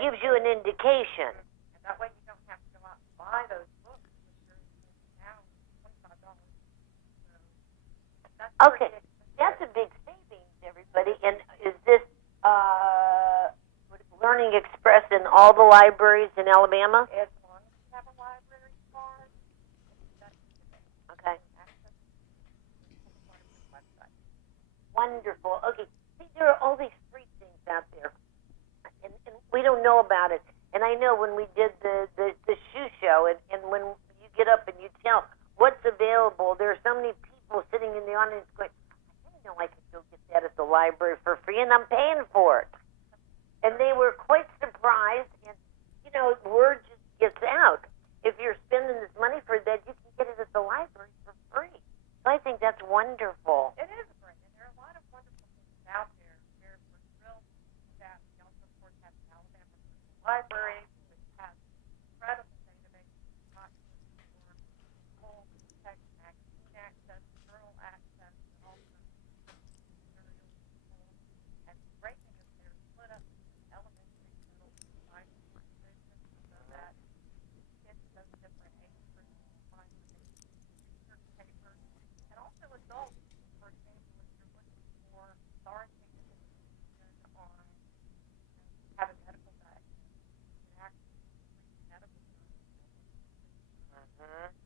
gives you an indication. And that way you don't have to go out and buy those books, which are now $25. So that's Okay, that's a big savings, everybody. And is this Learning Express in all the libraries in Alabama? As long as you have a library card, that's Okay. access to the library website. Wonderful. Okay, see, there are all these free things out there, and we don't know about it. And I know when we did the shoe show, and when you get up and you tell what's available, there are so many people sitting in the audience going, I didn't know I could go get that at the library for free, and I'm paying for it. And they were quite surprised, and, you know, word just gets out. If you're spending this money for that, you can get it at the library for free. So I think that's wonderful. It is great, and there are a lot of wonderful things out there. We're thrilled that we also, of course, have the Alabama Library, which has incredible database for full text magazine access, journal access, and also materials. And the great thing is they're split up into elementary, middle, and high school divisions so that kids of those different age groups can find research papers, and also adults. For example, if you're looking for authoritative information on how a medical diagnosis, you can actually read medical journals.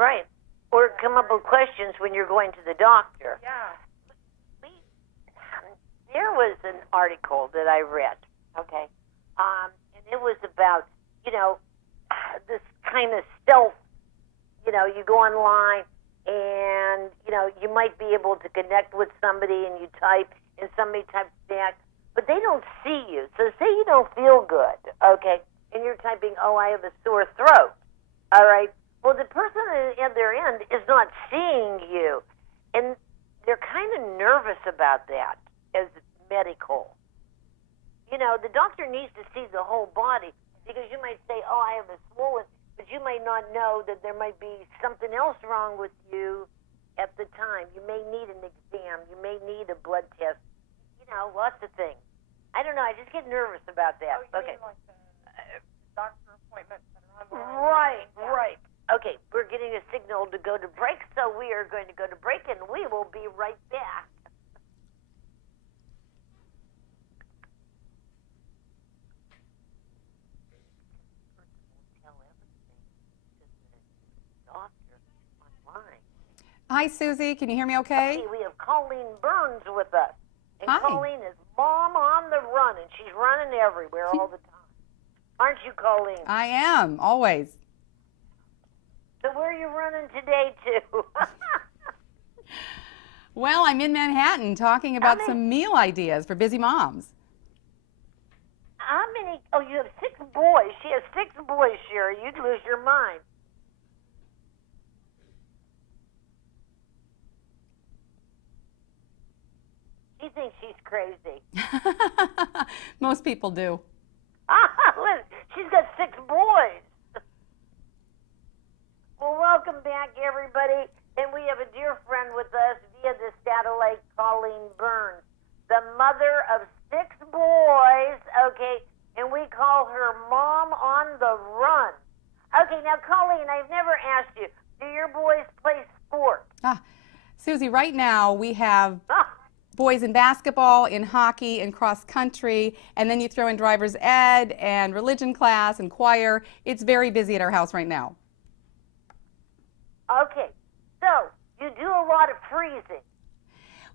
Right. Or come up with questions when you're going to the doctor. Yeah. There was an article that I read, okay, and it was about, you know, this kind of stealth, you know, you go online and, you know, you might be able to connect with somebody and you type and somebody types back, but they don't see you. So say you don't feel good, okay, and you're typing, oh, I have a sore throat, all right. Well, the person at the other end is not seeing you, and they're kind of nervous about that as medical. You know, the doctor needs to see the whole body, because you might say, oh, I have a swollen, but you might not know that there might be something else wrong with you at the time. You may need an exam. You may need a blood test. You know, lots of things. I don't know. I just get nervous about that. Oh, you okay. mean like the doctor appointments that are online? Right, Yeah. right. Okay, we're getting a signal to go to break, so we are going to go to break, and we will be right back. Hi, Susie. Can you hear me okay? Okay, we have Colleen Burns with us. And Hi. Colleen is mom on the run, and she's running everywhere all the time. Aren't you, Colleen? I am, always. So where are you running today to? Well, I'm in Manhattan talking about some meal ideas for busy moms. How many? Oh, you have 6 boys. She has 6 boys, Sherry. You'd lose your mind. She thinks she's crazy. Most people do. Listen, she's got 6 boys. Well, welcome back, everybody. And we have a dear friend with us via the satellite, Colleen Burns, the mother of 6 boys, okay, and we call her Mom on the Run. Okay, now, Colleen, I've never asked you, do your boys play sports? Susie, right now we have boys in basketball, in hockey, in cross country, and then you throw in driver's ed and religion class and choir. It's very busy at our house right now. Okay, so you do a lot of freezing.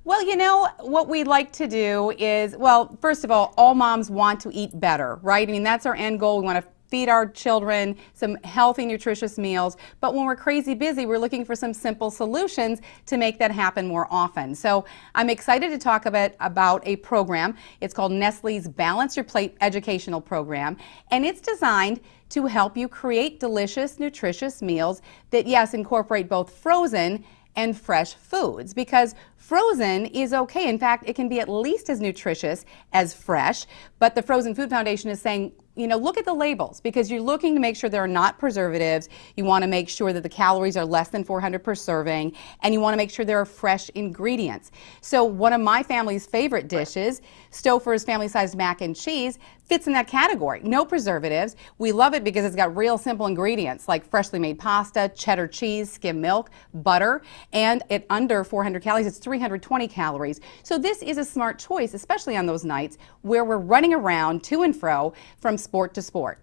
Well, you know, what we like to do is, well, first of all moms want to eat better, right? I mean, that's our end goal. We want to feed our children some healthy, nutritious meals. But when we're crazy busy, we're looking for some simple solutions to make that happen more often. So I'm excited to talk about a program. It's called Nestle's Balance Your Plate Educational Program, and it's designed to help you create delicious, nutritious meals that, yes, incorporate both frozen and fresh foods, because frozen is okay. In fact, it can be at least as nutritious as fresh, but the Frozen Food Foundation is saying, you know, look at the labels, because you're looking to make sure there are not preservatives. You want to make sure that the calories are less than 400 per serving, and you want to make sure there are fresh ingredients. So one of my family's favorite dishes, Stouffer's family-sized mac and cheese fits in that category. No preservatives. We love it because it's got real simple ingredients like freshly made pasta, cheddar cheese, skim milk, butter, and at under 400 calories, it's 320 calories. So this is a smart choice, especially on those nights where we're running around to and fro from sport to sport.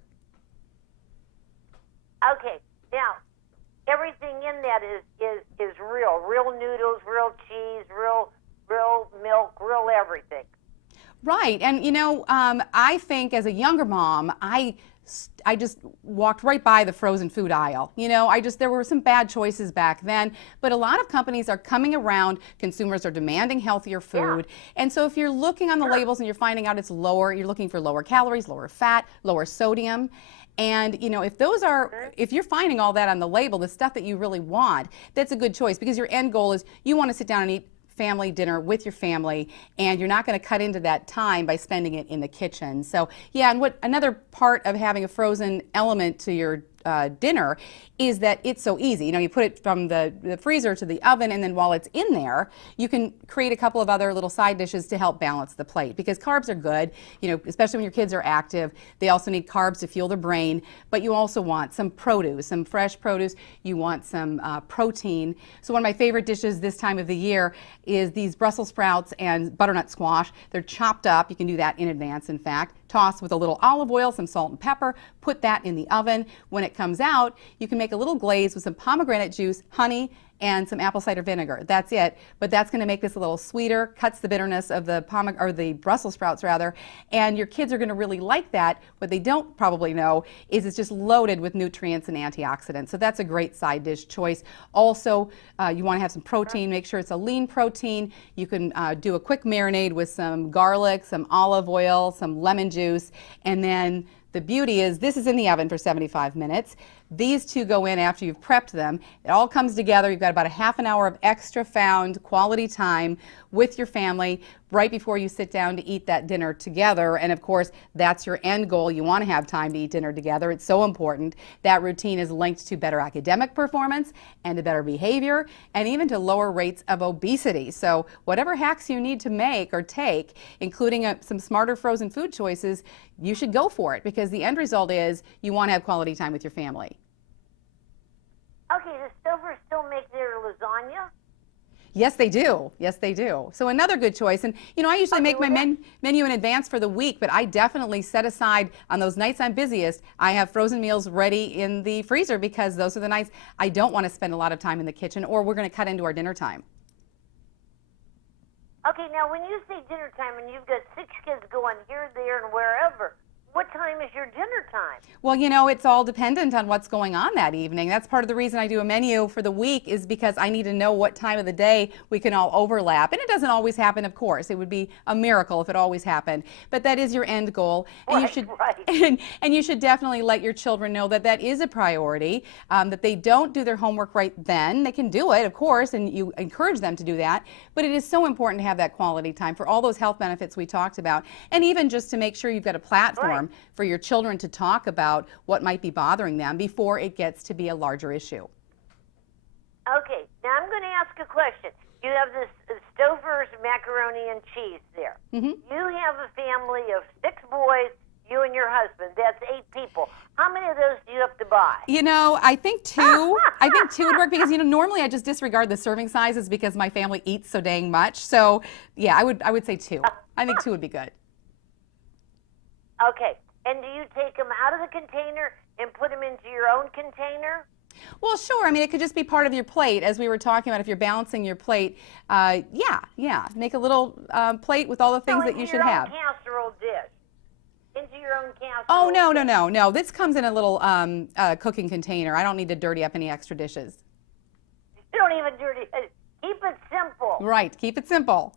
Okay, now everything in that is real noodles, real cheese, real milk, real everything. Right, and you know, I think as a younger mom, I just walked right by the frozen food aisle. You know, there were some bad choices back then, but a lot of companies are coming around. Consumers are demanding healthier food. Yeah. And so if you're looking on the labels and you're finding out it's lower, you're looking for lower calories, lower fat, lower sodium. And you know, if you're finding all that on the label, the stuff that you really want, that's a good choice, because your end goal is you want to sit down and eat family dinner with your family, and you're not going to cut into that time by spending it in the kitchen. So yeah, and another part of having a frozen element to your dinner is that it's so easy. You know, you put it from the freezer to the oven, and then while it's in there, you can create a couple of other little side dishes to help balance the plate, because carbs are good, you know, especially when your kids are active. They also need carbs to fuel their brain, but you also want some produce, some fresh produce. You want some protein. So one of my favorite dishes this time of the year is these Brussels sprouts and butternut squash. They're chopped up. You can do that in advance, in fact. Toss with a little olive oil, some salt and pepper, put that in the oven. When it comes out, you can make a little glaze with some pomegranate juice, honey, and some apple cider vinegar. That's it, but that's going to make this a little sweeter, cuts the bitterness of the Brussels sprouts rather, and your kids are going to really like that. What they don't probably know is it's just loaded with nutrients and antioxidants, so that's a great side dish choice. Also, you want to have some protein. Make sure it's a lean protein. You can do a quick marinade with some garlic, some olive oil, some lemon juice, and then the beauty is this is in the oven for 75 minutes. These two go in after you've prepped them. It all comes together. You've got about a half an hour of extra found quality time with your family right before you sit down to eat that dinner together. And of course, that's your end goal. You want to have time to eat dinner together. It's so important. That routine is linked to better academic performance and to better behavior and even to lower rates of obesity. So whatever hacks you need to make or take, including some smarter frozen food choices, you should go for it, because the end result is you want to have quality time with your family. Okay, does Stouffer still make their lasagna? Yes, they do. Yes, they do. So another good choice. And, you know, I usually make my menu in advance for the week, but I definitely set aside on those nights I'm busiest, I have frozen meals ready in the freezer, because those are the nights I don't want to spend a lot of time in the kitchen, or we're going to cut into our dinner time. Okay, now when you say dinner time and you've got 6 kids going here, there, and wherever, what time is your dinner time? Well, you know, it's all dependent on what's going on that evening. That's part of the reason I do a menu for the week, is because I need to know what time of the day we can all overlap. And it doesn't always happen, of course. It would be a miracle if it always happened. But that is your end goal. And and you should definitely let your children know that that is a priority, that they don't do their homework right then. They can do it, of course, and you encourage them to do that. But it is so important to have that quality time for all those health benefits we talked about. And even just to make sure you've got a platform for your children to talk about what might be bothering them before it gets to be a larger issue. Okay, now I'm going to ask a question. You have this Stouffer's macaroni and cheese there. Mm-hmm. You have a family of 6 boys, you and your husband. That's 8 people. How many of those do you have to buy? You know, I think 2. I think 2 would work, because, you know, normally I just disregard the serving sizes because my family eats so dang much. So, yeah, I would say 2. I think 2 would be good. Okay. And do you take them out of the container and put them into your own container? Well, sure. I mean, it could just be part of your plate, as we were talking about. If you're balancing your plate, yeah. Make a little plate with all the things that you should have. Into your own casserole dish. Into your own casserole. Oh, no. This comes in a little cooking container. I don't need to dirty up any extra dishes. You don't even dirty it. Keep it simple. Right. Keep it simple.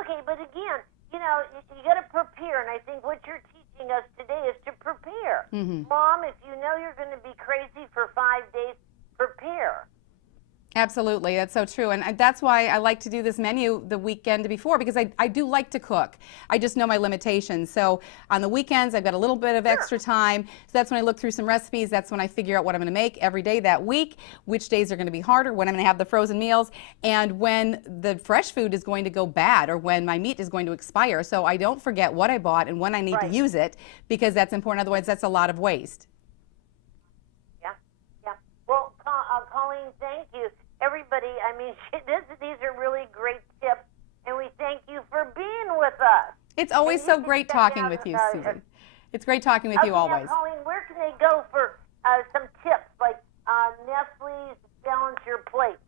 Okay, but again, you know, you got to prepare, and I think what you're teaching us today is to prepare. Mm-hmm. Mom, if you know you're going to be crazy for 5 days, prepare. Absolutely, that's so true, and that's why I like to do this menu the weekend before, because I do like to cook. I just know my limitations. So on the weekends, I've got a little bit of extra time. So that's when I look through some recipes. That's when I figure out what I'm going to make every day that week, which days are going to be harder, when I'm going to have the frozen meals, and when the fresh food is going to go bad or when my meat is going to expire. So I don't forget what I bought and when I need to use it, because that's important. Otherwise, that's a lot of waste. Yeah, yeah. Well, Colleen, thank you. Everybody, I mean, these are really great tips, and we thank you for being with us. It's always so great talking with you, Susan. It's great talking with you always. Now, Colleen, where can they go for some tips, like Nestle's Balance Your Plate?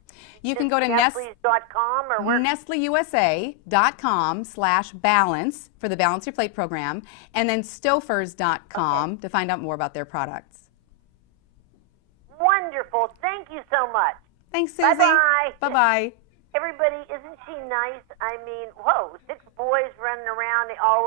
You can go to Nestle's.com or where? NestleUSA.com/balance for the Balance Your Plate program, and then Stouffer's.com to find out more about their products. Wonderful. Thank you so much. Thanks, Susie. Bye-bye. Bye-bye. Everybody, isn't she nice? I mean, whoa, 6 boys running around all